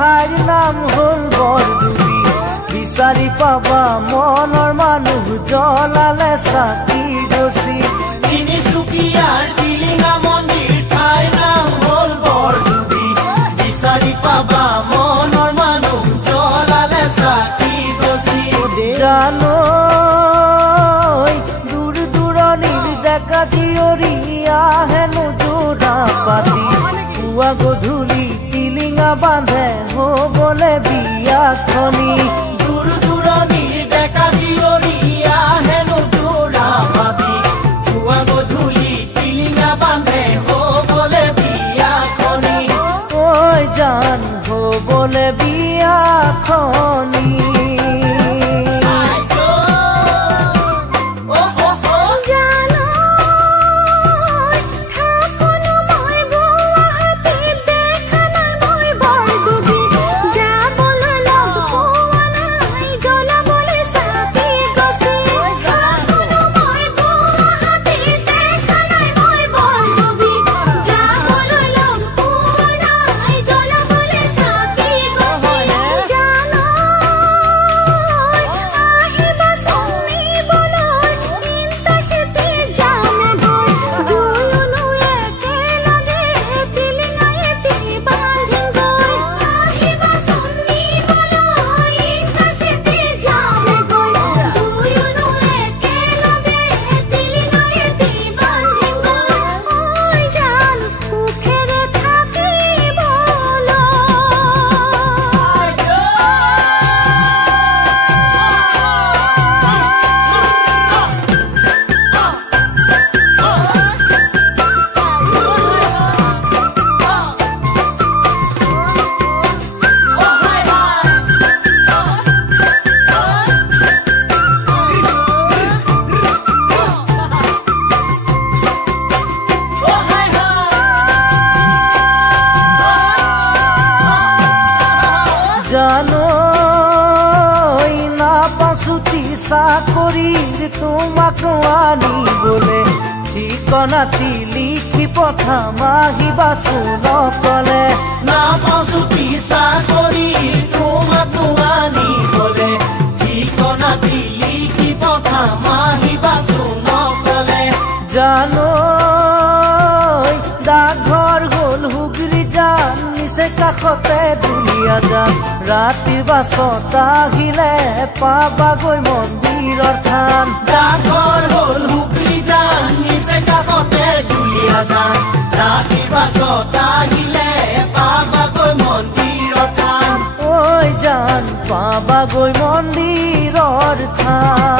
ঠাইৰ নাম হল বৰদুবি বিচাৰি পাবা মনৰ মানুহ জ্বলালে চাকি গছি তিনিচুকীয়াৰ টিলিঙা মন্দিৰ ঠাইৰ নাম হল বৰদুবি বিচাৰি পাবা মনৰ মানুহ জ্বলালে চাকি গছি জানো দূৰ দূৰণিৰ ডেকা জীয়ৰীয়া হেনো যোৰা পাতি পুৱা গধূলি টিলিঙা বান্ধে হবলে বিয়াখনি দূৰ দূৰণিৰ ডেকা জীয়ৰীয়া হেনো যোৰা পাতি পুৱা গধূলি টিলিঙা বান্ধে হবলে বিয়াখনি ঐ জান হবলে বিয়াখনি জানো না পাছুটি চাকৰিৰ তোমাক আনিবলে ঠিকনাটি লিখি পঠাম আহিবাচোন অকলে না পাছুটি চাকৰিৰ তোমাক আনিবলে ঠিকনাটি লিখি পঠাম আহিবাচোন অকলে জানো ডাকঘৰ হল হুগৰি যান নিচে কাষতে দুলীয়া যান ৰাতিৰ বাছত আহিলে পাবাগৈ মন্দিৰৰ থান ডাকঘৰ হল হুগৰি যান নিচে কাষতে দুলীয়া যান ৰাতিৰ বাছত আহিলে পাবাগৈ মন্দিৰৰ থান ঐ জান পাবাগৈ মন্দিৰৰ থান